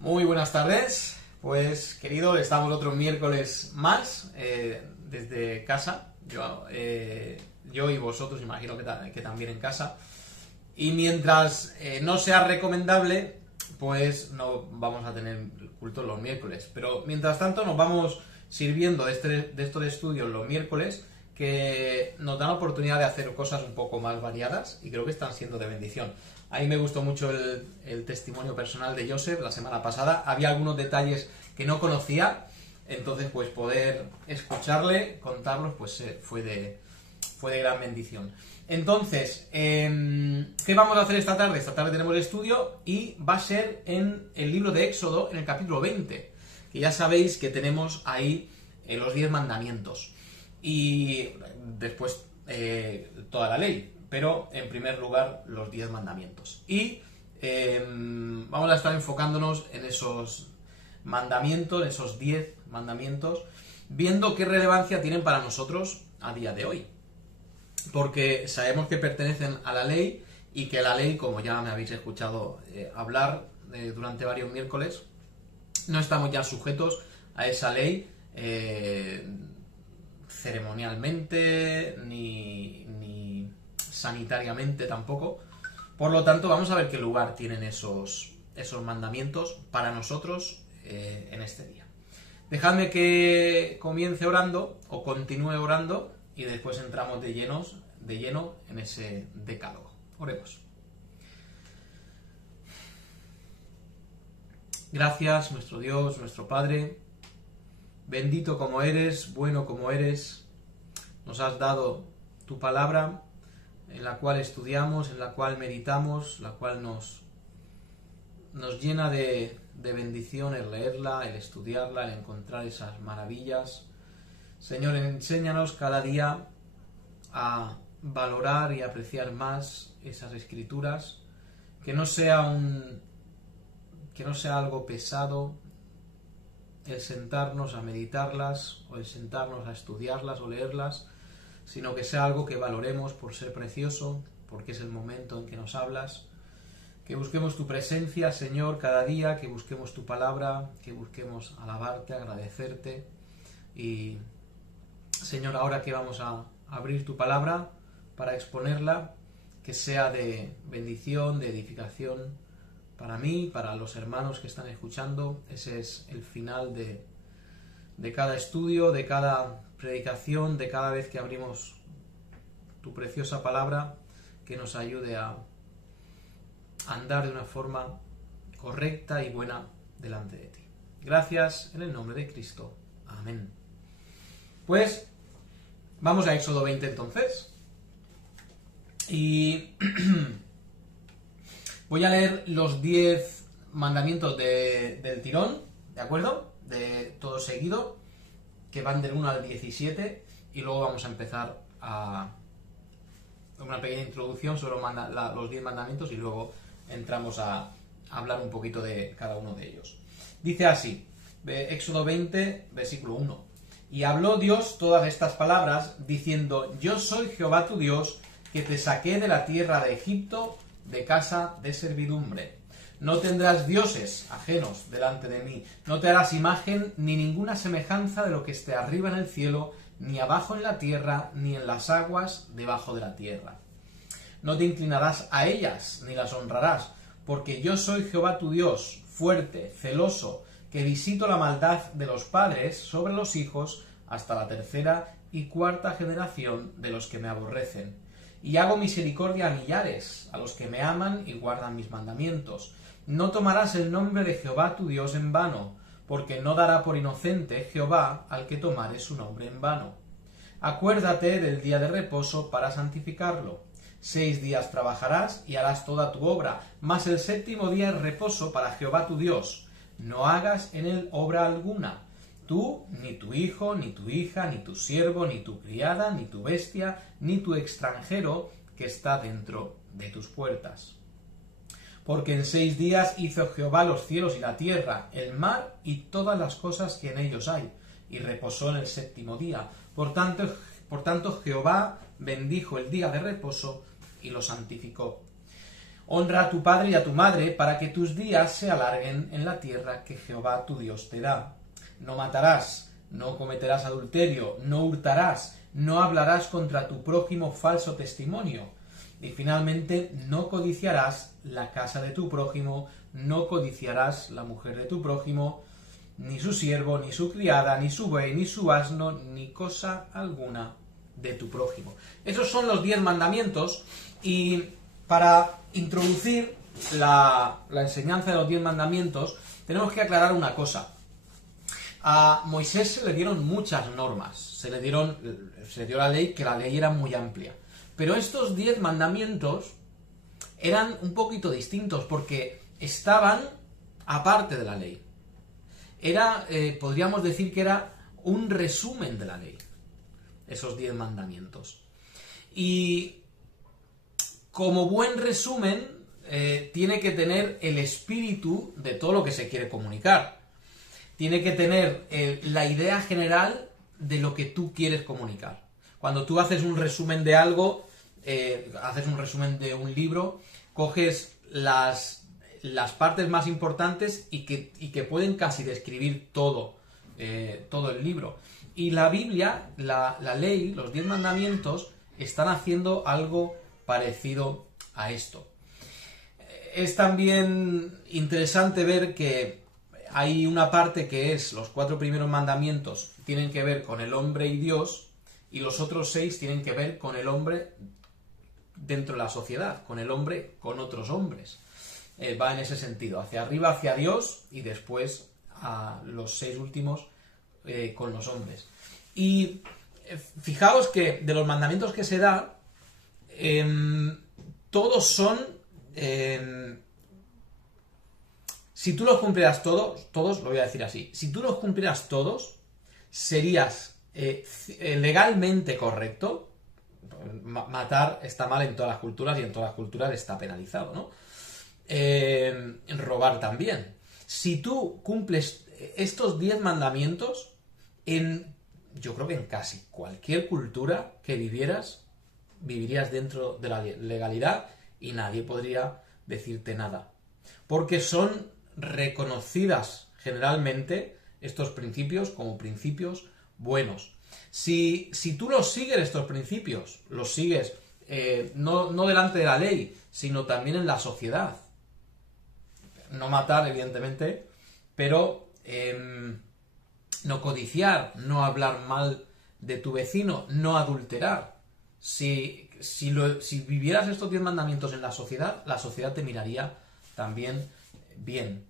Muy buenas tardes, pues querido, estamos otro miércoles más desde casa, yo y vosotros imagino que también en casa, y mientras no sea recomendable, pues no vamos a tener culto los miércoles, pero mientras tanto nos vamos sirviendo de esto de estudios los miércoles, que nos dan la oportunidad de hacer cosas un poco más variadas y creo que están siendo de bendición. A mí me gustó mucho el testimonio personal de Joseph la semana pasada. Había algunos detalles que no conocía, entonces pues poder escucharle, contarlos, pues fue de gran bendición. Entonces, ¿qué vamos a hacer esta tarde? Esta tarde tenemos el estudio y va a ser en el libro de Éxodo, en el capítulo 20, que ya sabéis que tenemos ahí los 10 mandamientos. Y después toda la ley, pero en primer lugar los 10 mandamientos. Y vamos a estar enfocándonos en esos mandamientos, esos 10 mandamientos, viendo qué relevancia tienen para nosotros a día de hoy. Porque sabemos que pertenecen a la ley y que la ley, como ya me habéis escuchado hablar durante varios miércoles, no estamos ya sujetos a esa ley ceremonialmente ni sanitariamente tampoco. Por lo tanto, vamos a ver qué lugar tienen esos mandamientos para nosotros en este día. Dejadme que comience orando o continúe orando y después entramos de lleno en ese decálogo. Oremos. Gracias, nuestro Dios, nuestro Padre. Bendito como eres, bueno como eres, nos has dado tu palabra, en la cual estudiamos, en la cual meditamos, la cual nos llena de bendición el leerla, el estudiarla, el encontrar esas maravillas. Señor, enséñanos cada día a valorar y apreciar más esas escrituras, que no sea algo pesado el sentarnos a meditarlas o el sentarnos a estudiarlas o leerlas, sino que sea algo que valoremos por ser precioso, porque es el momento en que nos hablas, que busquemos tu presencia, Señor, cada día, que busquemos tu palabra, que busquemos alabarte, agradecerte. Y, Señor, ahora que vamos a abrir tu palabra para exponerla, que sea de bendición, de edificación, para mí, para los hermanos que están escuchando. Ese es el final de cada estudio, de cada predicación, de cada vez que abrimos tu preciosa palabra, que nos ayude a andar de una forma correcta y buena delante de ti. Gracias en el nombre de Cristo. Amén. Pues vamos a Éxodo 20 entonces. Y voy a leer los 10 mandamientos del tirón, ¿de acuerdo? De todo seguido, que van del 1 al 17, y luego vamos a empezar a una pequeña introducción sobre los 10 mandamientos y luego entramos a hablar un poquito de cada uno de ellos. Dice así, Éxodo 20, versículo 1. Y habló Dios todas estas palabras, diciendo: Yo soy Jehová tu Dios, que te saqué de la tierra de Egipto, de casa de servidumbre. No tendrás dioses ajenos delante de mí, no te harás imagen ni ninguna semejanza de lo que esté arriba en el cielo, ni abajo en la tierra, ni en las aguas debajo de la tierra. No te inclinarás a ellas, ni las honrarás, porque yo soy Jehová tu Dios, fuerte, celoso, que visito la maldad de los padres sobre los hijos hasta la tercera y cuarta generación de los que me aborrecen. Y hago misericordia a millares, a los que me aman y guardan mis mandamientos. No tomarás el nombre de Jehová tu Dios en vano, porque no dará por inocente Jehová al que tomare su nombre en vano. Acuérdate del día de reposo para santificarlo. 6 días trabajarás y harás toda tu obra, mas el séptimo día es reposo para Jehová tu Dios. No hagas en él obra alguna. Tú, ni tu hijo, ni tu hija, ni tu siervo, ni tu criada, ni tu bestia, ni tu extranjero que está dentro de tus puertas. Porque en 6 días hizo Jehová los cielos y la tierra, el mar y todas las cosas que en ellos hay, y reposó en el séptimo día. Por tanto Jehová bendijo el día de reposo y lo santificó. Honra a tu padre y a tu madre para que tus días se alarguen en la tierra que Jehová tu Dios te da. No matarás, no cometerás adulterio, no hurtarás, no hablarás contra tu prójimo falso testimonio. Y finalmente, no codiciarás la casa de tu prójimo, no codiciarás la mujer de tu prójimo, ni su siervo, ni su criada, ni su buey, ni su asno, ni cosa alguna de tu prójimo. Esos son los 10 mandamientos, y para introducir la enseñanza de los 10 mandamientos tenemos que aclarar una cosa. A Moisés se le dieron muchas normas, se le dio la ley, que la ley era muy amplia. Pero estos 10 mandamientos eran un poquito distintos porque estaban aparte de la ley. Podríamos decir que era un resumen de la ley, esos 10 mandamientos. Y como buen resumen, tiene que tener el espíritu de todo lo que se quiere comunicar. Tiene que tener la idea general de lo que tú quieres comunicar. Cuando tú haces un resumen de algo, haces un resumen de un libro, coges las partes más importantes y que pueden casi describir todo el libro. Y la Biblia, la ley, los 10 mandamientos, están haciendo algo parecido a esto. Es también interesante ver que hay una parte que es los 4 primeros mandamientos tienen que ver con el hombre y Dios, y los otros 6 tienen que ver con el hombre dentro de la sociedad, con el hombre con otros hombres. Va en ese sentido, hacia arriba, hacia Dios, y después a los 6 últimos con los hombres. Y fijaos que de los mandamientos que se da, todos son... si tú los cumplieras todos, lo voy a decir así, si tú los cumplieras todos, serías legalmente correcto. Matar está mal en todas las culturas y en todas las culturas está penalizado, ¿no? Robar también. Si tú cumples estos 10 mandamientos, yo creo que en casi cualquier cultura que vivirías dentro de la legalidad y nadie podría decirte nada. Porque son reconocidas generalmente estos principios como principios buenos. Si tú los sigues, estos principios, los sigues no delante de la ley, sino también en la sociedad. No matar, evidentemente, pero no codiciar, no hablar mal de tu vecino, no adulterar. Si vivieras estos 10 mandamientos en la sociedad te miraría también bien.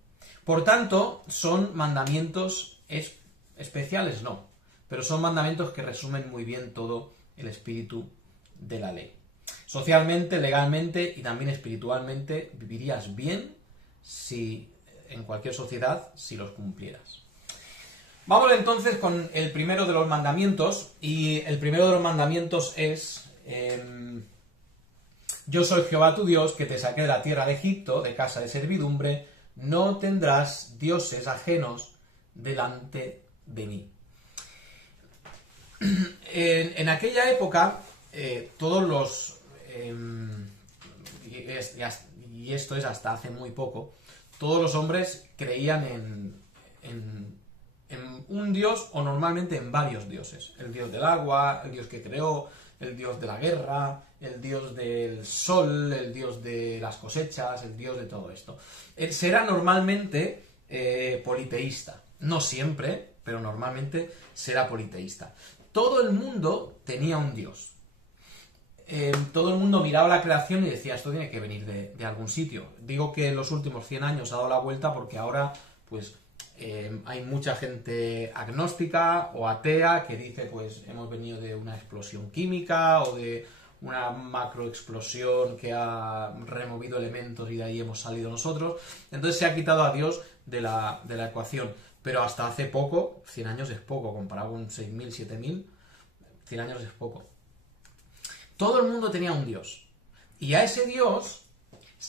Por tanto, son mandamientos especiales, no, pero son mandamientos que resumen muy bien todo el espíritu de la ley. Socialmente, legalmente y también espiritualmente vivirías bien en cualquier sociedad si los cumplieras. Vamos entonces con el primero de los mandamientos, y el primero de los mandamientos es: yo soy Jehová tu Dios, que te saqué de la tierra de Egipto, de casa de servidumbre. No tendrás dioses ajenos delante de mí. En aquella época, todos los... y esto es hasta hace muy poco, todos los hombres creían en un dios, o normalmente en varios dioses. El dios del agua, el dios que creó, el dios de la guerra, el dios del sol, el dios de las cosechas, el dios de todo esto. Será normalmente politeísta. No siempre, pero normalmente será politeísta. Todo el mundo tenía un dios. Todo el mundo miraba la creación y decía, esto tiene que venir de algún sitio. Digo que en los últimos 100 años ha dado la vuelta porque ahora, pues, hay mucha gente agnóstica o atea que dice, pues, hemos venido de una explosión química o de una macroexplosión que ha removido elementos y de ahí hemos salido nosotros. Entonces se ha quitado a Dios de la ecuación. Pero hasta hace poco, 100 años es poco, comparado con 6.000, 7.000, 100 años es poco. Todo el mundo tenía un Dios. Y a ese Dios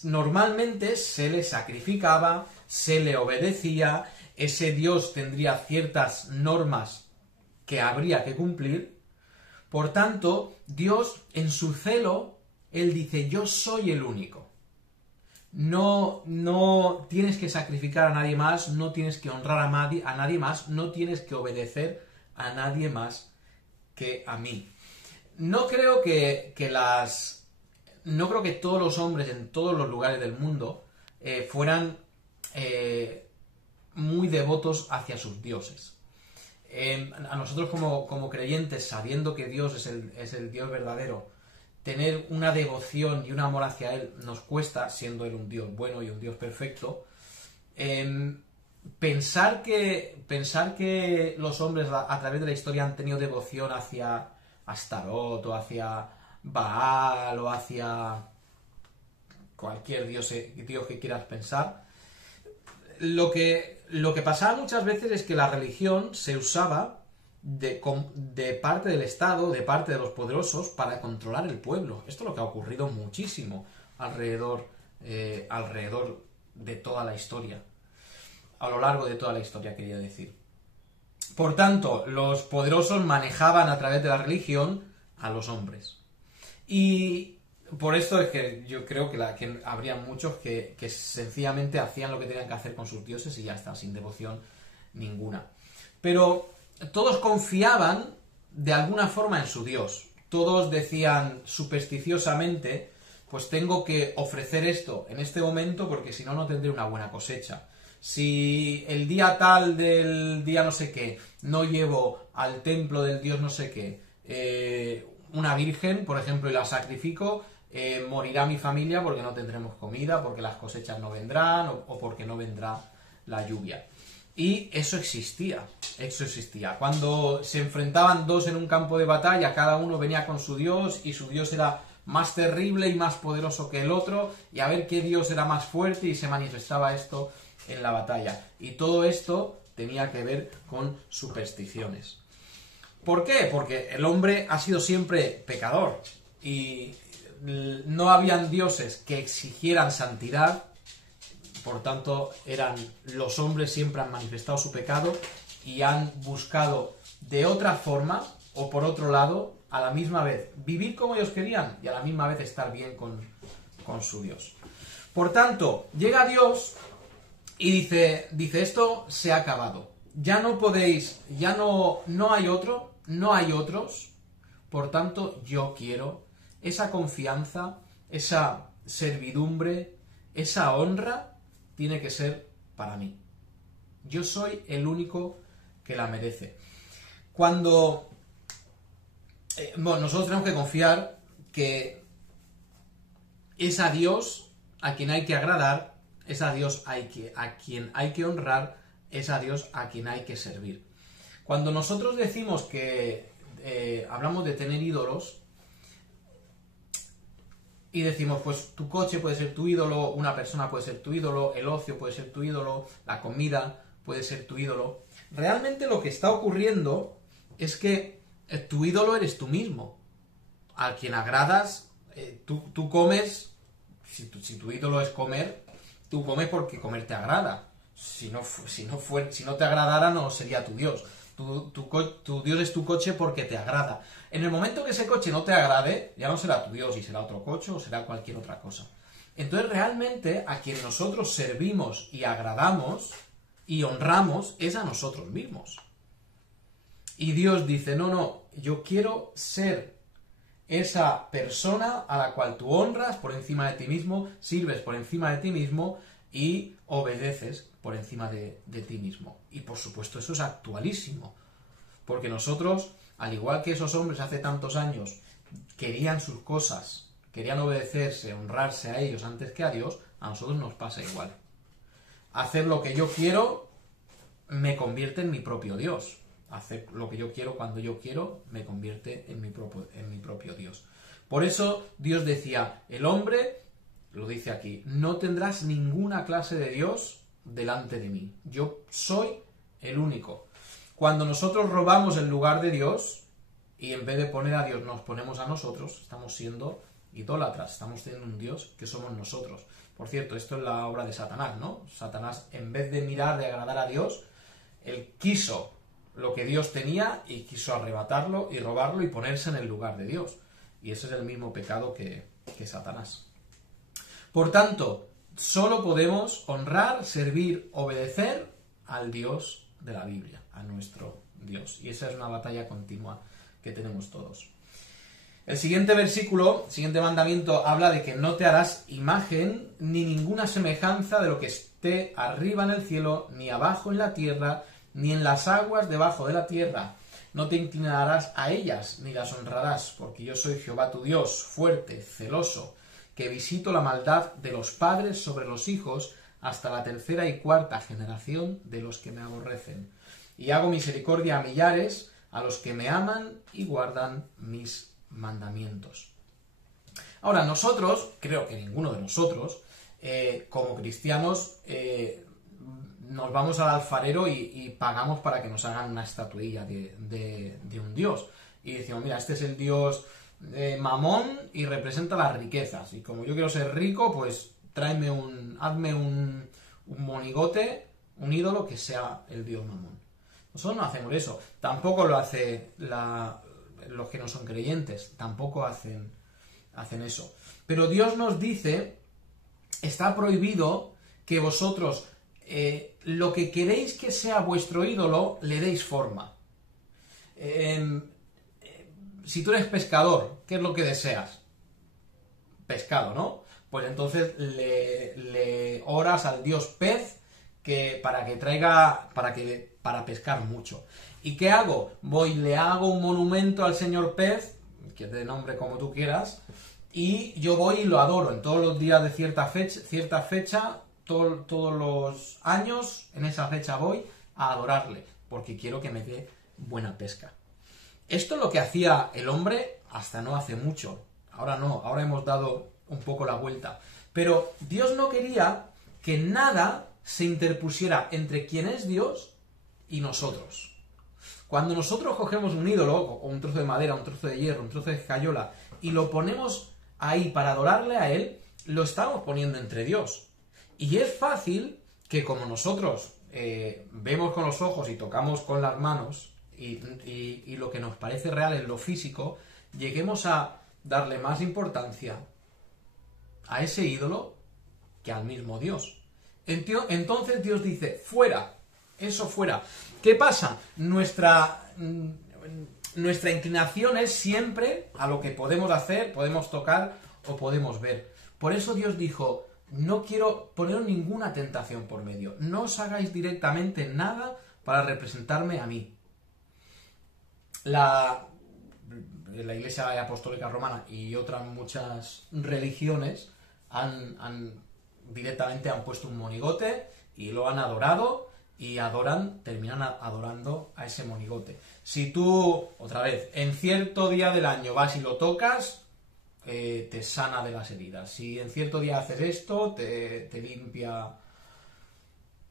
normalmente se le sacrificaba, se le obedecía. Ese Dios tendría ciertas normas que habría que cumplir. Por tanto, Dios, en su celo, Él dice, yo soy el único. no tienes que sacrificar a nadie más, no tienes que honrar a nadie más, no tienes que obedecer a nadie más que a mí. No creo que todos los hombres en todos los lugares del mundo fueran muy devotos hacia sus dioses. A nosotros como creyentes, sabiendo que Dios es el Dios verdadero, tener una devoción y un amor hacia Él nos cuesta, siendo Él un Dios bueno y un Dios perfecto. Pensar que los hombres a través de la historia han tenido devoción hacia Astarot o hacia Baal o hacia cualquier dios que quieras pensar, lo que pasaba muchas veces es que la religión se usaba de parte del Estado, de parte de los poderosos, para controlar el pueblo. Esto es lo que ha ocurrido muchísimo alrededor de toda la historia. A lo largo de toda la historia, quería decir. Por tanto, los poderosos manejaban a través de la religión a los hombres. Y por esto es que yo creo que habría muchos que sencillamente hacían lo que tenían que hacer con sus dioses y ya está, sin devoción ninguna. Pero todos confiaban de alguna forma en su Dios. Todos decían supersticiosamente, pues tengo que ofrecer esto en este momento porque si no, no tendré una buena cosecha. Si el día tal del día no sé qué no llevo al templo del dios no sé qué una virgen, por ejemplo, y la sacrifico, morirá mi familia porque no tendremos comida, porque las cosechas no vendrán o porque no vendrá la lluvia. Y eso existía. Cuando se enfrentaban dos en un campo de batalla, cada uno venía con su dios y su dios era más terrible y más poderoso que el otro, y a ver qué dios era más fuerte, y se manifestaba esto en la batalla. Y todo esto tenía que ver con supersticiones. ¿Por qué? Porque el hombre ha sido siempre pecador y no habían dioses que exigieran santidad. Por tanto, los hombres siempre han manifestado su pecado y han buscado de otra forma, o por otro lado, a la misma vez vivir como ellos querían y a la misma vez estar bien con su Dios. Por tanto, llega Dios y dice, esto se ha acabado. Ya no podéis, ya no hay otros. Por tanto, yo quiero esa confianza, esa servidumbre, esa honra, tiene que ser para mí. Yo soy el único que la merece. Nosotros tenemos que confiar que es a Dios a quien hay que agradar, es a Dios a quien hay que honrar, es a Dios a quien hay que servir. Cuando nosotros decimos que hablamos de tener ídolos, y decimos, pues tu coche puede ser tu ídolo, una persona puede ser tu ídolo, el ocio puede ser tu ídolo, la comida puede ser tu ídolo. Realmente lo que está ocurriendo es que tu ídolo eres tú mismo. A quien agradas, tú comes, si tu ídolo es comer, tú comes porque comer te agrada. Si no te agradara, no sería tu Dios. Tu Dios es tu coche porque te agrada. En el momento que ese coche no te agrade, ya no será tu Dios y será otro coche o será cualquier otra cosa. Entonces realmente a quien nosotros servimos y agradamos y honramos es a nosotros mismos. Y Dios dice, no, yo quiero ser esa persona a la cual tú honras por encima de ti mismo, sirves por encima de ti mismo y obedeces por encima de ti mismo. Y por supuesto eso es actualísimo, porque nosotros, al igual que esos hombres hace tantos años, querían sus cosas, querían obedecerse, honrarse a ellos antes que a Dios, a nosotros nos pasa igual. Hacer lo que yo quiero me convierte en mi propio Dios. Hacer lo que yo quiero cuando yo quiero me convierte en mi propio Dios. Por eso Dios decía, el hombre, lo dice aquí, no tendrás ninguna clase de Dios delante de mí. Yo soy el único. Cuando nosotros robamos el lugar de Dios y en vez de poner a Dios nos ponemos a nosotros, estamos siendo idólatras, estamos teniendo un Dios que somos nosotros. Por cierto, esto es la obra de Satanás, ¿no? Satanás, en vez de mirar, de agradar a Dios, él quiso lo que Dios tenía y quiso arrebatarlo y robarlo y ponerse en el lugar de Dios. Y ese es el mismo pecado que Satanás. Por tanto, solo podemos honrar, servir, obedecer al Dios de la Biblia, a nuestro Dios. Y esa es una batalla continua que tenemos todos. El siguiente versículo, el siguiente mandamiento, habla de que no te harás imagen ni ninguna semejanza de lo que esté arriba en el cielo, ni abajo en la tierra, ni en las aguas debajo de la tierra. No te inclinarás a ellas, ni las honrarás, porque yo soy Jehová tu Dios, fuerte, celoso, que visito la maldad de los padres sobre los hijos hasta la tercera y cuarta generación de los que me aborrecen. Y hago misericordia a millares, a los que me aman y guardan mis mandamientos. Ahora, nosotros, creo que ninguno de nosotros, como cristianos, nos vamos al alfarero y pagamos para que nos hagan una estatuilla de un dios. Y decimos, mira, este es el dios Mamón y representa las riquezas. Y como yo quiero ser rico, pues hazme un monigote, un ídolo que sea el dios Mamón. Nosotros no hacemos eso. Tampoco lo hace los que no son creyentes. Tampoco hacen eso. Pero Dios nos dice, está prohibido que vosotros lo que queréis que sea vuestro ídolo, le deis forma. Si tú eres pescador, ¿qué es lo que deseas? Pescado, ¿no? Pues entonces le oras al dios pez para pescar mucho. ¿Y qué hago? Le hago un monumento al señor pez, que es de nombre como tú quieras, y yo voy y lo adoro en todos los días de cierta fecha, todos los años, en esa fecha voy a adorarle, porque quiero que me dé buena pesca. Esto es lo que hacía el hombre hasta no hace mucho. Ahora no, ahora hemos dado un poco la vuelta. Pero Dios no quería que nada se interpusiera entre quien es Dios y nosotros. Cuando nosotros cogemos un ídolo, o un trozo de madera, un trozo de hierro, un trozo de escayola, y lo ponemos ahí para adorarle a él, lo estamos poniendo entre Dios. Y es fácil que como nosotros vemos con los ojos y tocamos con las manos, y lo que nos parece real en lo físico, lleguemos a darle más importancia a ese ídolo que al mismo Dios. Entonces Dios dice, fuera, eso fuera. ¿Qué pasa? Nuestra inclinación es siempre a lo que podemos hacer, podemos tocar o podemos ver. Por eso Dios dijo, no quiero poner ninguna tentación por medio. No os hagáis directamente nada para representarme a mí. La Iglesia Apostólica Romana y otras muchas religiones directamente han puesto un monigote y lo han adorado y terminan adorando a ese monigote. Si tú, otra vez, en cierto día del año vas y lo tocas, te sana de las heridas. Si en cierto día haces esto, te limpia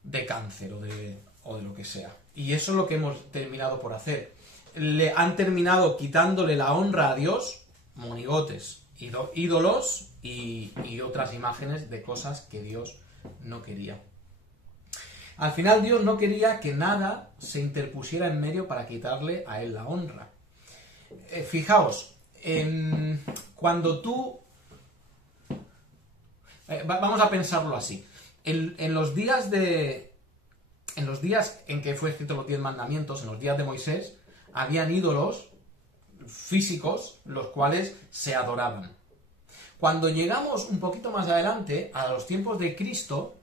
de cáncer o de lo que sea. Y eso es lo que hemos terminado por hacer. Le han terminado quitándole la honra a Dios, monigotes, ídolos y otras imágenes de cosas que Dios no quería. Al final Dios no quería que nada se interpusiera en medio para quitarle a él la honra. Fijaos, cuando tú... vamos a pensarlo así. En los días en que fue escrito los 10 mandamientos, en los días de Moisés, habían ídolos físicos los cuales se adoraban. Cuando llegamos un poquito más adelante, a los tiempos de Cristo,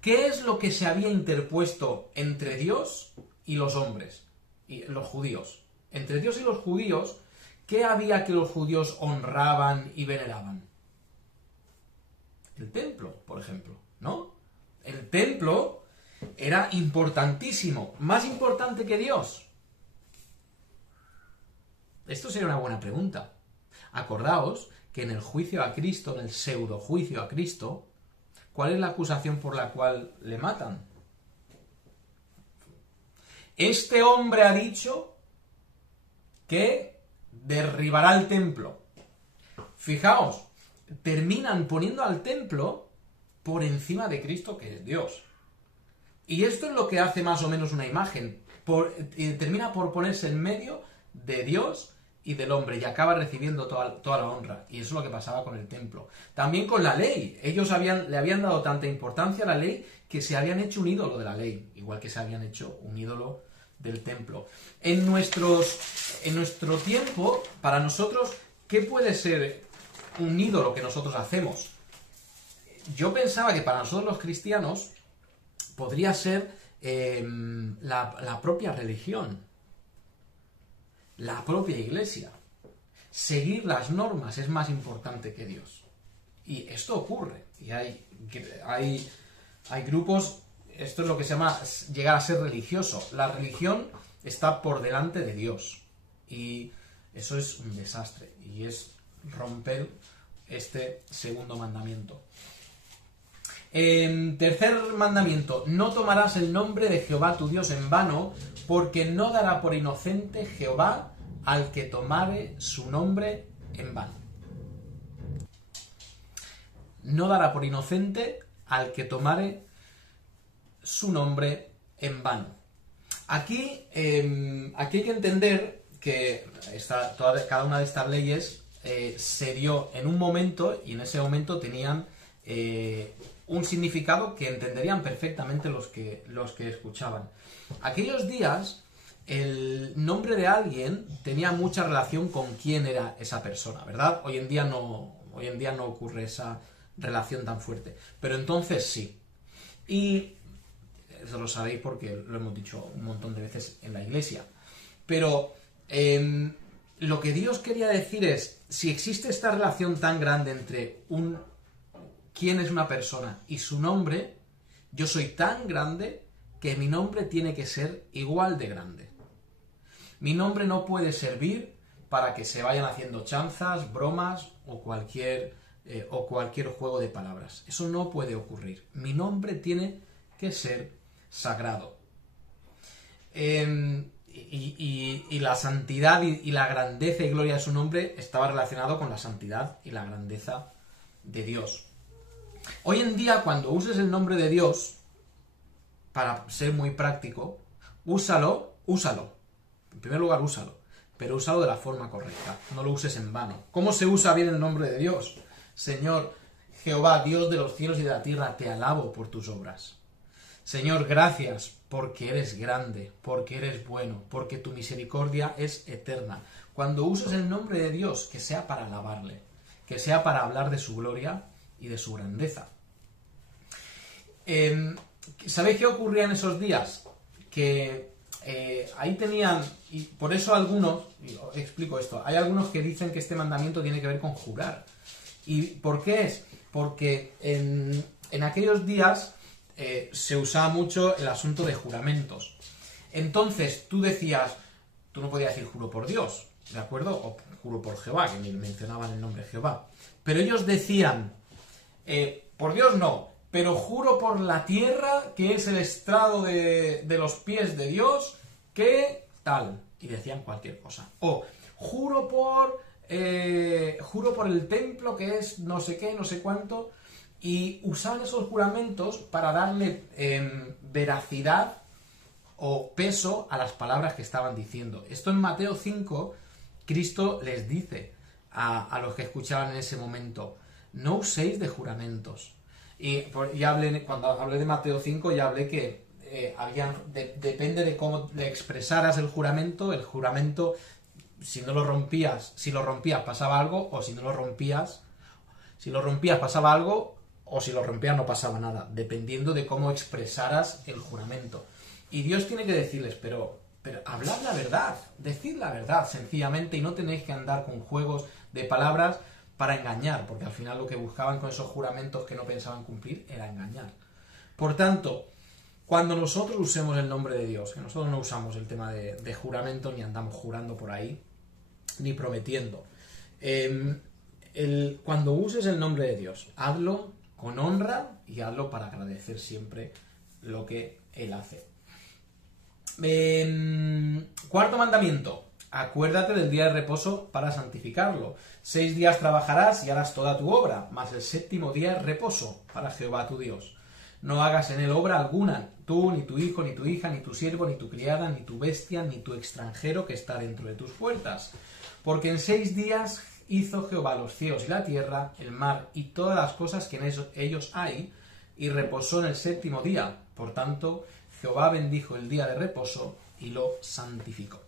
¿qué es lo que se había interpuesto entre Dios y los hombres? Y los judíos. Entre Dios y los judíos, ¿qué había que los judíos honraban y veneraban? El templo, por ejemplo, ¿no? El templo era importantísimo, más importante que Dios. Esto sería una buena pregunta. Acordaos que en el juicio a Cristo, en el pseudo juicio a Cristo, ¿cuál es la acusación por la cual le matan? Este hombre ha dicho que derribará el templo. Fijaos, terminan poniendo al templo por encima de Cristo, que es Dios. Y esto es lo que hace más o menos una imagen. Termina por ponerse en medio de Dios y del hombre y acaba recibiendo toda la honra. Y eso es lo que pasaba con el templo. También con la ley. Ellos le habían dado tanta importancia a la ley que se habían hecho un ídolo de la ley, igual que se habían hecho un ídolo del templo. En nuestro tiempo, para nosotros, ¿qué puede ser un ídolo que nosotros hacemos? Yo pensaba que para nosotros los cristianos podría ser la propia religión, la propia iglesia. Seguir las normas es más importante que Dios. Y esto ocurre. Y hay grupos, esto es lo que se llama llegar a ser religioso. La religión está por delante de Dios. Y eso es un desastre. Y es romper este segundo mandamiento. Tercer mandamiento: no tomarás el nombre de Jehová tu Dios en vano, porque no dará por inocente Jehová al que tomare su nombre en vano. No dará por inocente al que tomare su nombre en vano. Aquí hay que entender que cada una de estas leyes se dio en un momento, y en ese momento tenían un significado que entenderían perfectamente los que escuchaban. Aquellos días, el nombre de alguien tenía mucha relación con quién era esa persona, ¿verdad? Hoy en día no ocurre esa relación tan fuerte, pero entonces sí. Y eso lo sabéis porque lo hemos dicho un montón de veces en la iglesia. Pero lo que Dios quería decir es, si existe esta relación tan grande entre quién es una persona y su nombre, yo soy tan grande que mi nombre tiene que ser igual de grande. Mi nombre no puede servir para que se vayan haciendo chanzas, bromas o cualquier juego de palabras. Eso no puede ocurrir. Mi nombre tiene que ser sagrado. Y la santidad y la grandeza y gloria de su nombre estaba relacionado con la santidad y la grandeza de Dios. Hoy en día, cuando uses el nombre de Dios, para ser muy práctico, úsalo. En primer lugar, úsalo, pero úsalo de la forma correcta. No lo uses en vano. ¿Cómo se usa bien el nombre de Dios? Señor Jehová, Dios de los cielos y de la tierra, te alabo por tus obras. Señor, gracias porque eres grande, porque eres bueno, porque tu misericordia es eterna. Cuando uses el nombre de Dios, que sea para alabarle, que sea para hablar de su gloria y de su grandeza. ¿Sabéis qué ocurría en esos días? Que ahí tenían, y por eso algunos, y os explico esto, hay algunos que dicen que este mandamiento tiene que ver con jurar. ¿Y por qué es? Porque en aquellos días se usaba mucho el asunto de juramentos. Entonces tú no podías decir juro por Dios, ¿de acuerdo? O juro por Jehová, que ni mencionaban el nombre Jehová. Pero ellos decían, por Dios no, pero juro por la tierra, que es el estrado de los pies de Dios, que tal. Y decían cualquier cosa. O juro por el templo, que es no sé qué, no sé cuánto. Y usaban esos juramentos para darle veracidad o peso a las palabras que estaban diciendo. Esto en Mateo 5, Cristo les dice a los que escuchaban en ese momento, no uséis de juramentos. Y cuando hablé de Mateo 5 ya hablé que depende de cómo le expresaras el juramento, si lo rompías pasaba algo, o si lo rompías pasaba algo, o si lo rompías no pasaba nada, dependiendo de cómo expresaras el juramento. Y Dios tiene que decirles, pero hablad la verdad, decid la verdad sencillamente, y no tenéis que andar con juegos de palabras para engañar, porque al final lo que buscaban con esos juramentos que no pensaban cumplir era engañar. Por tanto, cuando nosotros usemos el nombre de Dios, que nosotros no usamos el tema de juramento, ni andamos jurando por ahí, ni prometiendo, cuando uses el nombre de Dios, hazlo con honra y hazlo para agradecer siempre lo que Él hace. Cuarto mandamiento: acuérdate del día de reposo para santificarlo. 6 días trabajarás y harás toda tu obra, mas el séptimo día es reposo para Jehová tu Dios. no hagas en él obra alguna, tú, ni tu hijo, ni tu hija, ni tu siervo, ni tu criada, ni tu bestia, ni tu extranjero que está dentro de tus puertas. Porque en 6 días hizo Jehová los cielos y la tierra, el mar y todas las cosas que en ellos hay, y reposó en el 7º día. Por tanto, Jehová bendijo el día de reposo y lo santificó.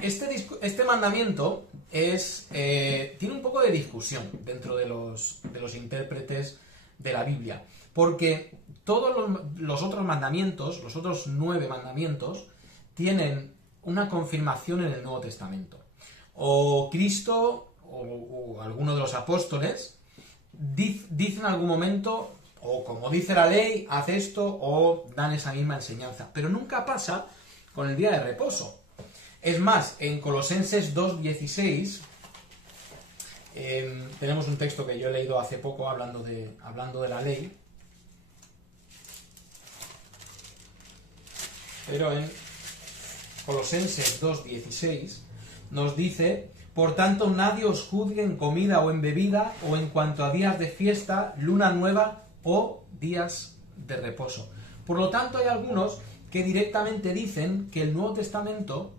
Este mandamiento tiene un poco de discusión dentro de los intérpretes de la Biblia, porque todos los otros mandamientos, los otros 9 mandamientos, tienen una confirmación en el Nuevo Testamento. O Cristo o alguno de los apóstoles dicen en algún momento, o como dice la ley, haz esto, o dan esa misma enseñanza. Pero nunca pasa con el día de reposo. Es más, en Colosenses 2:16 tenemos un texto que yo he leído hace poco hablando de la ley. Pero en Colosenses 2:16 nos dice: por tanto, nadie os juzgue en comida o en bebida, o en cuanto a días de fiesta, luna nueva o días de reposo. Por lo tanto, hay algunos que directamente dicen que el Nuevo Testamento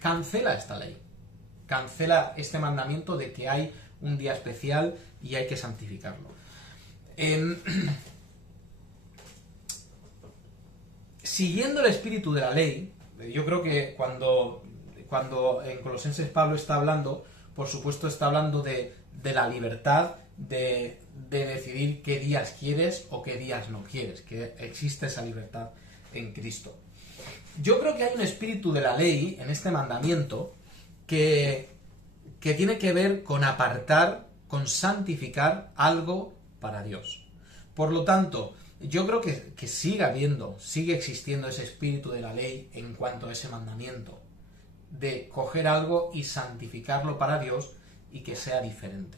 cancela esta ley, cancela este mandamiento de que hay un día especial y hay que santificarlo. Siguiendo el espíritu de la ley, yo creo que cuando en Colosenses Pablo está hablando, por supuesto está hablando de la libertad de decidir qué días quieres o qué días no quieres, que existe esa libertad en Cristo. Yo creo que hay un espíritu de la ley en este mandamiento que tiene que ver con apartar, con santificar algo para Dios. Por lo tanto, yo creo que sigue existiendo ese espíritu de la ley en cuanto a ese mandamiento, de coger algo y santificarlo para Dios y que sea diferente.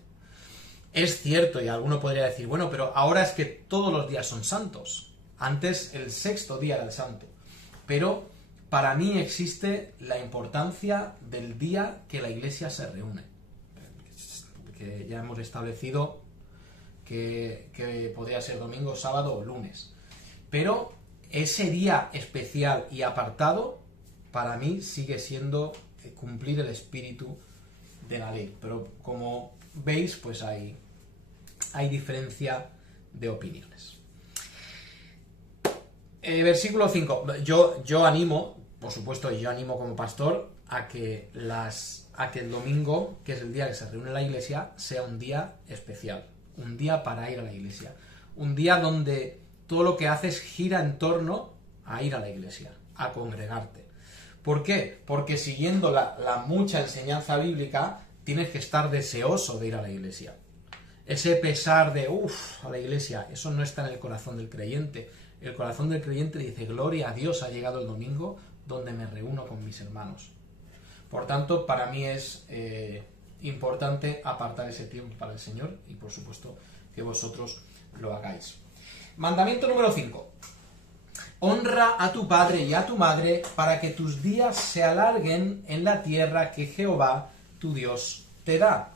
Es cierto, y alguno podría decir, bueno, pero ahora es que todos los días son santos. Antes el 6º día era el santo. Pero para mí existe la importancia del día que la Iglesia se reúne. Que ya hemos establecido que podría ser domingo, sábado o lunes. Pero ese día especial y apartado, para mí sigue siendo cumplir el espíritu de la ley. Pero como veis, pues hay diferencia de opiniones. Versículo 5. Yo animo, por supuesto, yo animo como pastor a que el domingo, que es el día que se reúne la iglesia, sea un día especial, un día para ir a la iglesia, un día donde todo lo que haces gira en torno a ir a la iglesia, a congregarte. ¿Por qué? Porque siguiendo la mucha enseñanza bíblica, tienes que estar deseoso de ir a la iglesia. Ese pesar de, a la iglesia, eso no está en el corazón del creyente. El corazón del creyente dice, gloria a Dios, ha llegado el domingo donde me reúno con mis hermanos. Por tanto, para mí es importante apartar ese tiempo para el Señor y, por supuesto, que vosotros lo hagáis. Mandamiento número 5. Honra a tu padre y a tu madre para que tus días se alarguen en la tierra que Jehová, tu Dios, te da.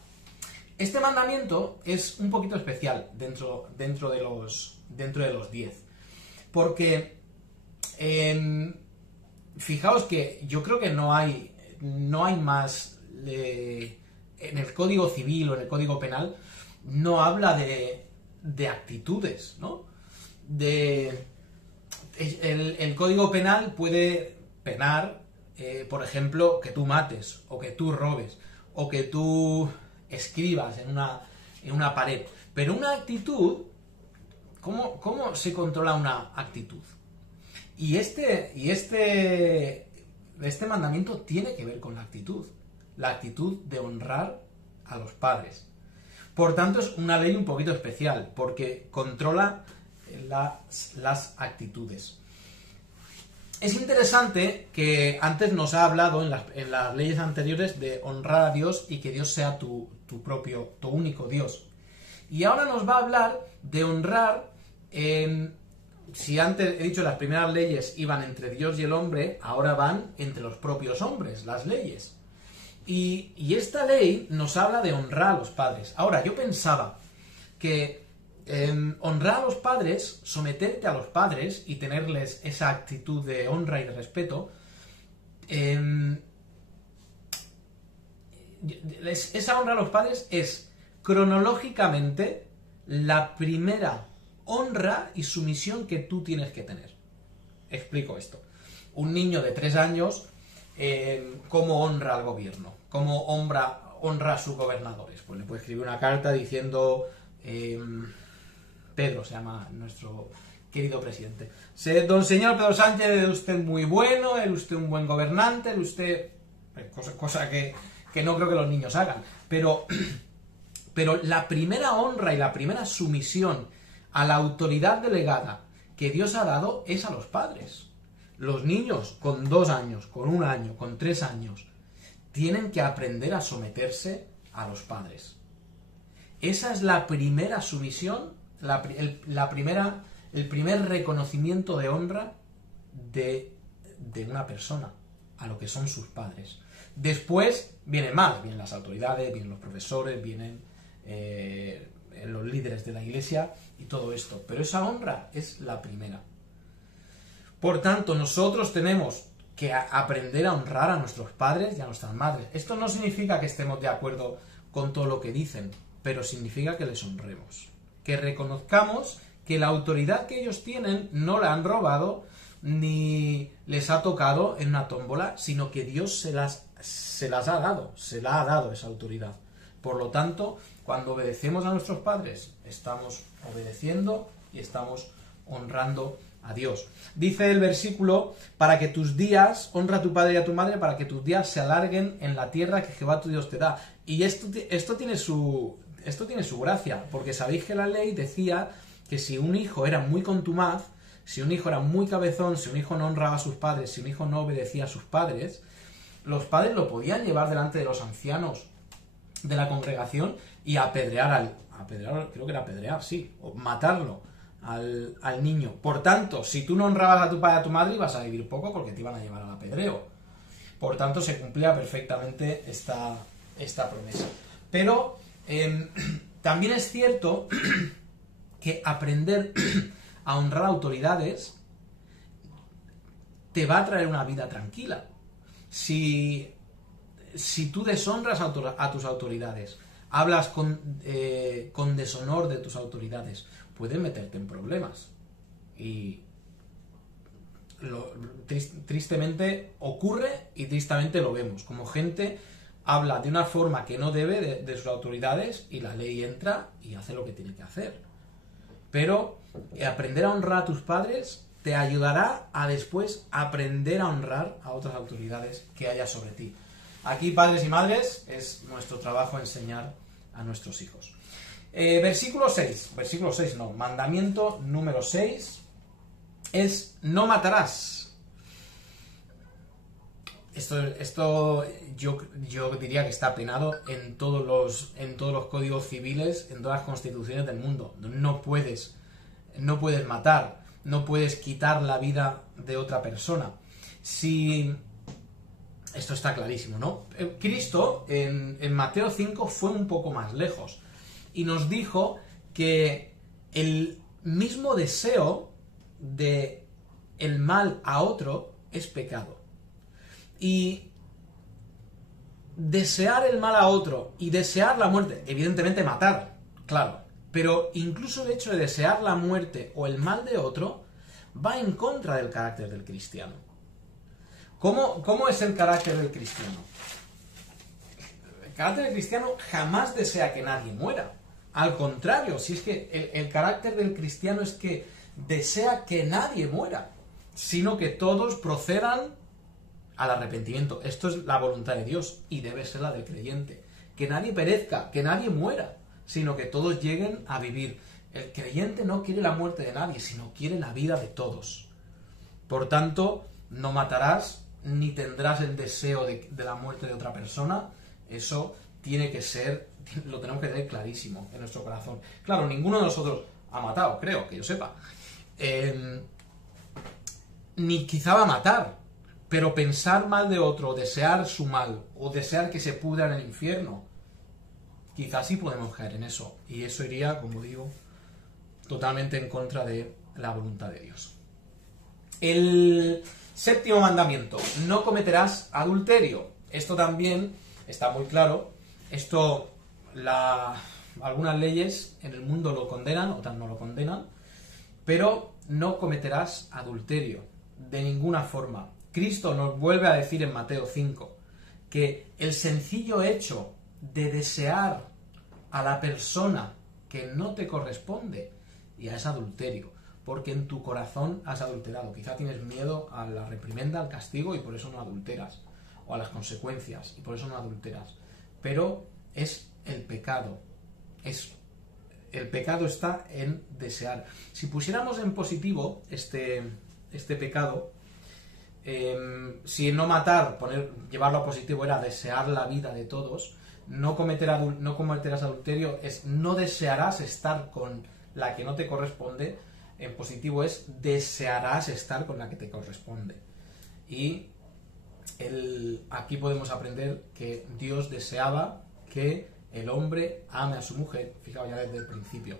Este mandamiento es un poquito especial dentro de los 10. Porque fijaos que yo creo que no hay más en el Código Civil o en el Código Penal no habla de actitudes, ¿no? El Código Penal puede penar, por ejemplo, que tú mates, o que tú robes, o que tú escribas en una pared. Pero una actitud, ¿cómo se controla una actitud? Y este mandamiento tiene que ver con la actitud de honrar a los padres. Por tanto, es una ley un poquito especial, porque controla las actitudes. Es interesante que antes nos ha hablado en las leyes anteriores de honrar a Dios y que Dios sea tu único Dios. Y ahora nos va a hablar de honrar, si antes he dicho las primeras leyes iban entre Dios y el hombre, ahora van entre los propios hombres, las leyes. Y esta ley nos habla de honrar a los padres. Ahora, yo pensaba que honrar a los padres, someterte a los padres y tenerles esa actitud de honra y de respeto, esa honra a los padres es cronológicamente la primera honra y sumisión que tú tienes que tener. Explico esto. Un niño de 3 años, ¿cómo honra al gobierno? ¿Cómo honra a sus gobernadores? Pues le puede escribir una carta diciendo... Pedro se llama nuestro querido presidente. Don señor Pedro Sánchez, es usted muy bueno, es usted un buen gobernante, es usted... Cosa que no creo que los niños hagan. Pero la primera honra y la primera sumisión a la autoridad delegada que Dios ha dado es a los padres. Los niños con 2 años, con 1 año, con 3 años, tienen que aprender a someterse a los padres. Esa es la primera sumisión, el primer reconocimiento de honra de una persona a lo que son sus padres. Después vienen más, vienen las autoridades, vienen los profesores, vienen los líderes de la iglesia y todo esto. Pero esa honra es la primera. Por tanto, nosotros tenemos que aprender a honrar a nuestros padres y a nuestras madres. Esto no significa que estemos de acuerdo con todo lo que dicen, pero significa que les honremos. Que reconozcamos que la autoridad que ellos tienen no la han robado ni les ha tocado en una tómbola, sino que Dios se las ha dado, se la ha dado esa autoridad. Por lo tanto, cuando obedecemos a nuestros padres, estamos obedeciendo y estamos honrando a Dios. Dice el versículo, para que tus días, honra a tu padre y a tu madre, para que tus días se alarguen en la tierra que Jehová tu Dios te da. Y esto tiene su gracia, porque sabéis que la ley decía que si un hijo era muy contumaz, si un hijo era muy cabezón, si un hijo no honraba a sus padres, si un hijo no obedecía a sus padres, los padres lo podían llevar delante de los ancianos de la congregación y apedrear, creo que era apedrear, sí, o matarlo al niño. Por tanto, si tú no honrabas a tu padre y a tu madre, ibas a vivir poco porque te iban a llevar al apedreo. Por tanto, se cumplía perfectamente esta promesa. Pero también es cierto que aprender a honrar autoridades te va a traer una vida tranquila. Si tú deshonras a tus autoridades, hablas con deshonor de tus autoridades, puedes meterte en problemas. Y tristemente ocurre y tristemente lo vemos. Como gente habla de una forma que no debe de sus autoridades y la ley entra y hace lo que tiene que hacer. Pero aprender a honrar a tus padres te ayudará a después aprender a honrar a otras autoridades que haya sobre ti. Aquí, padres y madres, es nuestro trabajo enseñar a nuestros hijos. Versículo 6, mandamiento número 6 es no matarás. Esto yo diría que está penado en todos los códigos civiles, en todas las constituciones del mundo. No puedes matar, no puedes quitar la vida de otra persona. Esto está clarísimo, ¿no? Cristo en Mateo 5 fue un poco más lejos y nos dijo que el mismo deseo de el mal a otro es pecado. Y desear el mal a otro y desear la muerte, evidentemente matar, claro, pero incluso el hecho de desear la muerte o el mal de otro va en contra del carácter del cristiano. ¿Cómo es el carácter del cristiano? El carácter del cristiano jamás desea que nadie muera. Al contrario, si es que el carácter del cristiano es que desea que nadie muera, sino que todos procedan al arrepentimiento. Esto es la voluntad de Dios y debe ser la del creyente. Que nadie perezca, que nadie muera, sino que todos lleguen a vivir. El creyente no quiere la muerte de nadie, sino quiere la vida de todos. Por tanto, no matarás ni tendrás el deseo de la muerte de otra persona. Eso tiene que ser, lo tenemos que tener clarísimo en nuestro corazón. Claro, ninguno de nosotros ha matado, creo, que yo sepa. Ni quizá va a matar. Pero pensar mal de otro, desear su mal, o desear que se pudra en el infierno, quizás sí podemos caer en eso. Y eso iría, como digo, totalmente en contra de la voluntad de Dios. El séptimo mandamiento, no cometerás adulterio. Esto también está muy claro. Esto, algunas leyes en el mundo lo condenan, otras no lo condenan, pero no cometerás adulterio, de ninguna forma. Cristo nos vuelve a decir en Mateo 5 que el sencillo hecho de desear a la persona que no te corresponde ya es adulterio, porque en tu corazón has adulterado. Quizá tienes miedo a la reprimenda, al castigo, y por eso no adulteras, o a las consecuencias, y por eso no adulteras. Pero es el pecado. El pecado está en desear. Si pusiéramos en positivo este pecado, si no matar, llevarlo a positivo era desear la vida de todos, no cometerás adulterio es no desearás estar con la que no te corresponde. En positivo es desearás estar con la que te corresponde. Y aquí podemos aprender que Dios deseaba que el hombre ame a su mujer, fijaos ya desde el principio,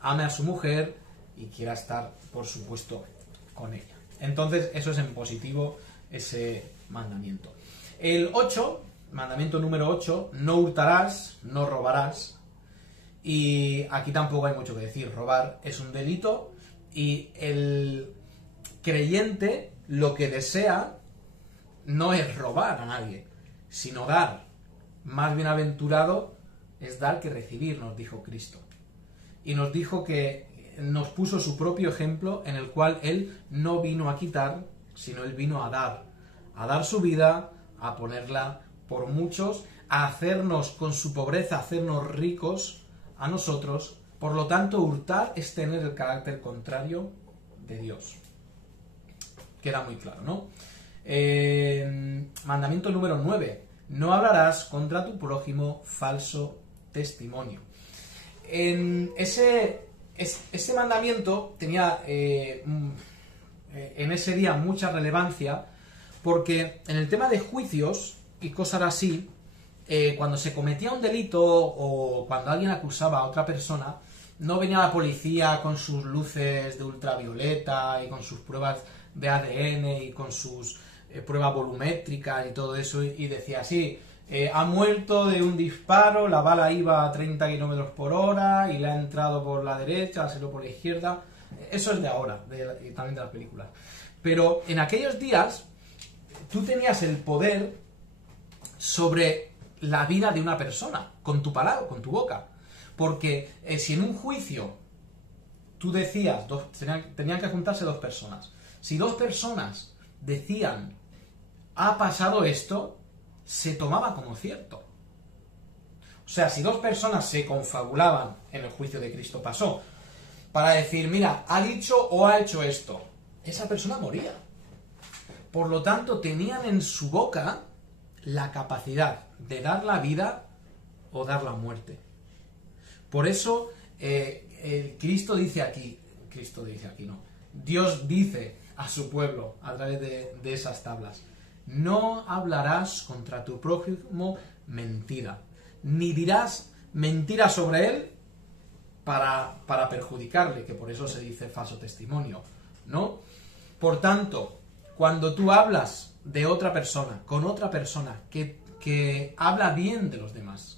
ame a su mujer y quiera estar, por supuesto, con ella. Entonces, eso es en positivo, ese mandamiento. El 8, mandamiento número 8, no hurtarás, no robarás. Y aquí tampoco hay mucho que decir. Robar es un delito y el creyente lo que desea no es robar a nadie, sino dar. Más bienaventurado es dar que recibir, nos dijo Cristo. Y nos dijo que nos puso su propio ejemplo en el cual Él no vino a quitar, sino Él vino a dar su vida, a ponerla por muchos, a hacernos con su pobreza, a hacernos ricos a nosotros. Por lo tanto, hurtar es tener el carácter contrario de Dios. Queda muy claro, ¿no? Mandamiento número 9. No hablarás contra tu prójimo falso testimonio. Ese mandamiento tenía en ese día mucha relevancia, porque en el tema de juicios y cosas así, cuando se cometía un delito o cuando alguien acusaba a otra persona, no venía la policía con sus luces de ultravioleta y con sus pruebas de ADN y con sus pruebas volumétricas y todo eso, y decía así: ha muerto de un disparo, la bala iba a 30 km por hora y le ha entrado por la derecha, ha salido por la izquierda. Eso es de ahora, y también de las películas. Pero en aquellos días tú tenías el poder sobre la vida de una persona, con tu palabra, con tu boca. Porque si en un juicio tú decías, tenían que juntarse dos personas. Si dos personas decían, ha pasado esto, se tomaba como cierto. O sea, si dos personas se confabulaban en el juicio de Cristo pasó, para decir, mira, ha dicho o ha hecho esto, esa persona moría. Por lo tanto, tenían en su boca la capacidad de dar la vida o dar la muerte. Por eso, Cristo dice aquí, no, Dios dice a su pueblo a través de esas tablas: no hablarás contra tu prójimo mentira, ni dirás mentira sobre él para perjudicarle, que por eso se dice falso testimonio, ¿no? Por tanto, cuando tú hablas de otra persona, con otra persona que habla bien de los demás,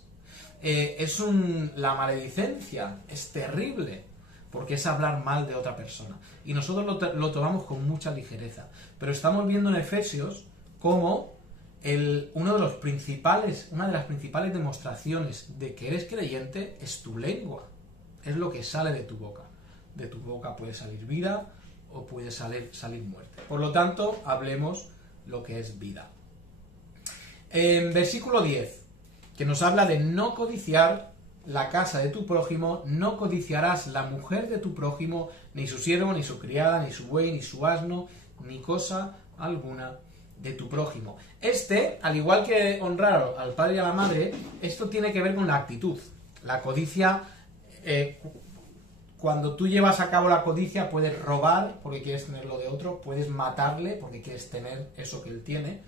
la maledicencia es terrible, porque es hablar mal de otra persona. Y nosotros lo tomamos con mucha ligereza. Pero estamos viendo en Efesios cómo una de las principales demostraciones de que eres creyente es tu lengua. Es lo que sale de tu boca. De tu boca puede salir vida o puede salir muerte. Por lo tanto, hablemos lo que es vida. En versículo 10, que nos habla de no codiciar la casa de tu prójimo, no codiciarás la mujer de tu prójimo, ni su siervo, ni su criada, ni su buey, ni su asno, ni cosa alguna de tu prójimo. Al igual que honrar al padre y a la madre, esto tiene que ver con la actitud. La codicia, cuando tú llevas a cabo la codicia, puedes robar porque quieres tener lo de otro, puedes matarle porque quieres tener eso que él tiene,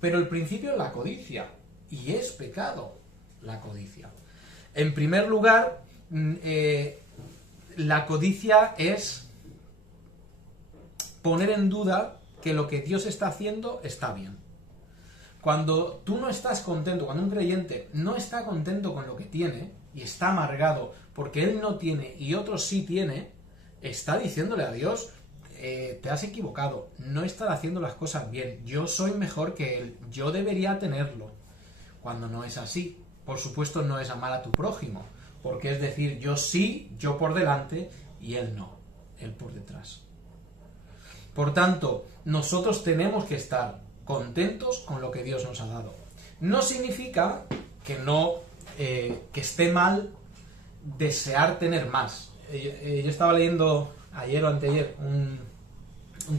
pero el principio es la codicia, y es pecado la codicia. En primer lugar, la codicia es poner en duda que lo que Dios está haciendo está bien. Cuando tú no estás contento, cuando un creyente no está contento con lo que tiene y está amargado porque él no tiene y otro sí tiene, está diciéndole a Dios, te has equivocado, no estás haciendo las cosas bien, yo soy mejor que él, yo debería tenerlo. Cuando no es así, por supuesto no es amar a tu prójimo, porque es decir, yo sí, yo por delante y él no, él por detrás. Por tanto, nosotros tenemos que estar contentos con lo que Dios nos ha dado. No significa que que esté mal desear tener más. Yo estaba leyendo ayer o anteayer un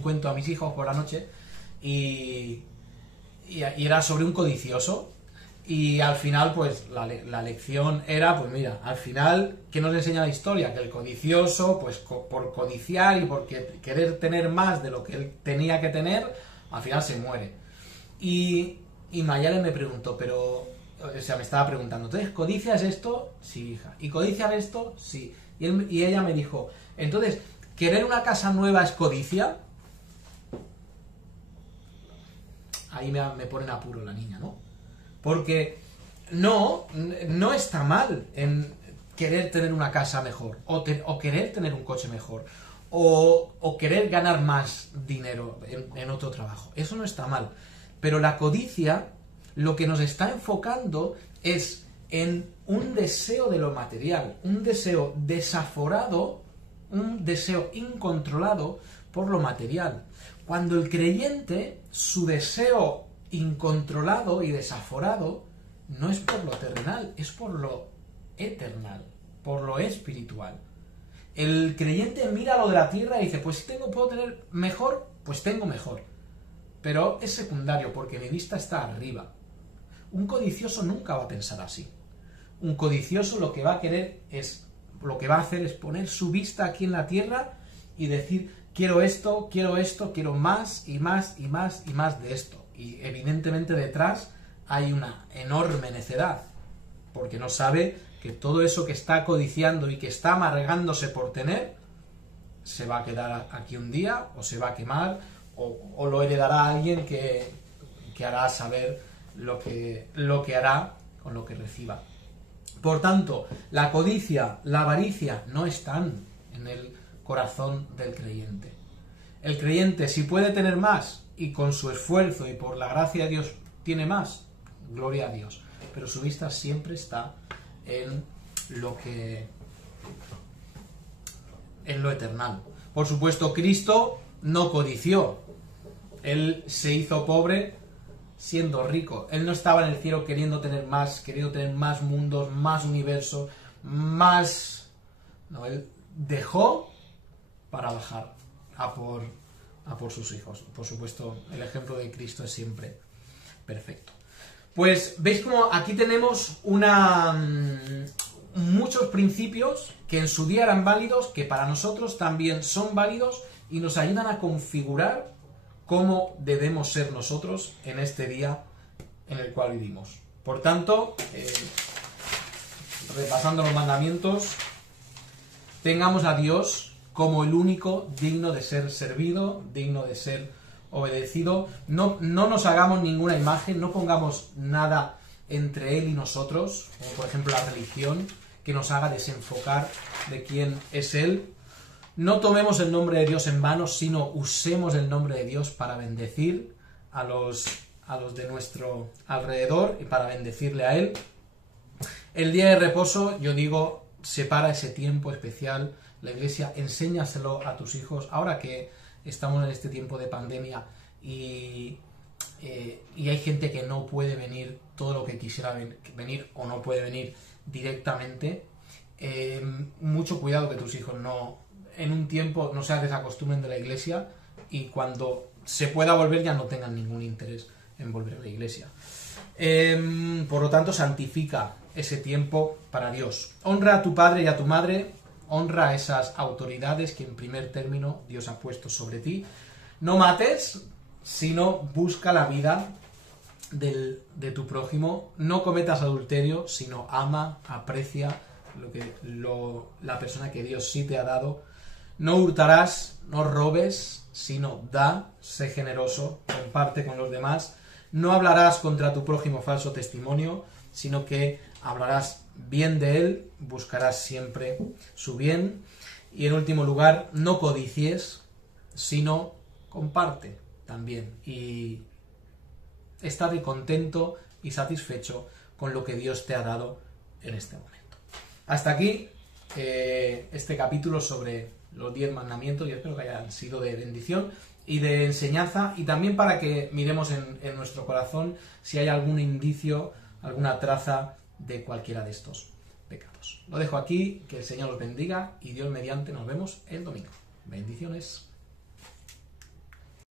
cuento a mis hijos por la noche y era sobre un codicioso y al final pues la lección era, pues mira, al final, ¿qué nos enseña la historia? Que el codicioso, pues por codiciar y por querer tener más de lo que él tenía que tener, al final se muere. Y Mayale me preguntó, pero, o sea, me estaba preguntando, entonces, ¿codicias esto? Sí, hija. ¿Y codicias esto? Sí. Y ella me dijo, entonces, ¿querer una casa nueva es codicia? Ahí me pone en apuro la niña, ¿no? Porque no está mal en querer tener una casa mejor, o querer tener un coche mejor, o querer ganar más dinero en otro trabajo. Eso no está mal. Pero la codicia lo que nos está enfocando es en un deseo de lo material, un deseo desaforado, un deseo incontrolado por lo material. Cuando el creyente, su deseo incontrolado y desaforado no es por lo terrenal, es por lo eternal, por lo espiritual. El creyente mira lo de la tierra y dice, pues si puedo tener mejor, pues tengo mejor. Pero es secundario porque mi vista está arriba. Un codicioso nunca va a pensar así. Un codicioso lo que va a querer es, lo que va a hacer es poner su vista aquí en la tierra y decir, quiero esto, quiero más y más y más y más de esto. Y evidentemente detrás hay una enorme necedad, porque no sabe que todo eso que está codiciando y que está amargándose por tener, se va a quedar aquí un día, o se va a quemar, o lo heredará a alguien que hará saber lo que hará con lo que reciba. Por tanto, la codicia, la avaricia no están en el corazón del creyente. El creyente, si puede tener más y con su esfuerzo y por la gracia de Dios tiene más, gloria a Dios. Pero su vista siempre está en lo eternal. Por supuesto, Cristo no codició. Él se hizo pobre siendo rico. Él no estaba en el cielo queriendo tener más mundos, más universo, más... No, él dejó para bajar a por sus hijos. Por supuesto, el ejemplo de Cristo es siempre perfecto. Pues veis como aquí tenemos muchos principios que en su día eran válidos, que para nosotros también son válidos y nos ayudan a configurar cómo debemos ser nosotros en este día en el cual vivimos. Por tanto, repasando los mandamientos, tengamos a Dios como el único digno de ser servido, digno de ser obedecido. No nos hagamos ninguna imagen, no pongamos nada entre Él y nosotros, como por ejemplo la religión, que nos haga desenfocar de quién es Él. No tomemos el nombre de Dios en vano, sino usemos el nombre de Dios para bendecir a los de nuestro alrededor y para bendecirle a Él. El día de reposo, yo digo, separa ese tiempo especial. La Iglesia, enséñaselo a tus hijos. Ahora que estamos en este tiempo de pandemia y hay gente que no puede venir todo lo que quisiera venir o no puede venir directamente, mucho cuidado que tus hijos en un tiempo no se desacostumbren de la Iglesia y cuando se pueda volver ya no tengan ningún interés en volver a la Iglesia. Por lo tanto, santifica ese tiempo para Dios. Honra a tu padre y a tu madre, honra a esas autoridades que en primer término Dios ha puesto sobre ti. No mates, sino busca la vida de tu prójimo. No cometas adulterio, sino ama, aprecia la persona que Dios sí te ha dado. No hurtarás, no robes, sino da, sé generoso, comparte con los demás. No hablarás contra tu prójimo falso testimonio, sino que hablarás bien de él, buscarás siempre su bien. Y en último lugar, no codicies, sino comparte también. Y estate contento y satisfecho con lo que Dios te ha dado en este momento. Hasta aquí este capítulo sobre los 10 mandamientos. Yo espero que hayan sido de bendición y de enseñanza, y también para que miremos en nuestro corazón si hay algún indicio, alguna traza de cualquiera de estos pecados. Lo dejo aquí, que el Señor os bendiga y Dios mediante nos vemos el domingo. Bendiciones.